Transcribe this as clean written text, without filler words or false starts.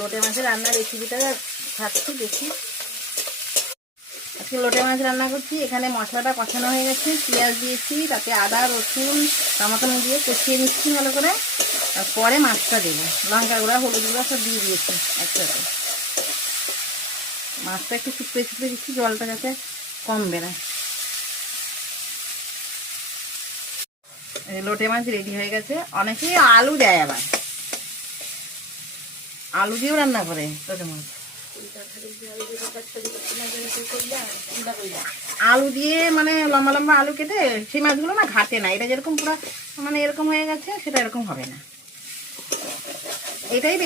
লোটে মাছের রান্নার রেসিপিটা খাচ্ছি দেখি। আজকে লোটে মাছ রান্না করছি। এখানে মশলাটা কষানো হয়ে গেছে, পেঁয়াজ দিয়েছি, তাতে আদা রসুন টমেটো দিয়ে কষিয়ে নিচ্ছি ভালো করে। তারপরে মাছটা দেবো, লঙ্কা গুঁড়া হলুদ গুঁড়া সব দিয়ে দিয়েছি একসাথে। মাছটা একটু শুকতে শুকতে দিচ্ছি, জলটা যাতে কম বেরোয়। লোটে মাছ রেডি হয়ে গেছে। অনেকেই আলু দেয়, আবার আলু দিয়েও রান্না করে লোটে মাছ। আলু দিয়ে মানে লম্বা লম্বা আলু কেটে, সেই মাছগুলো না ঘাটে না। এটা যেরকম পুরো মানে এরকম হয়ে গেছে, সেটা এরকম হবে না। এটাই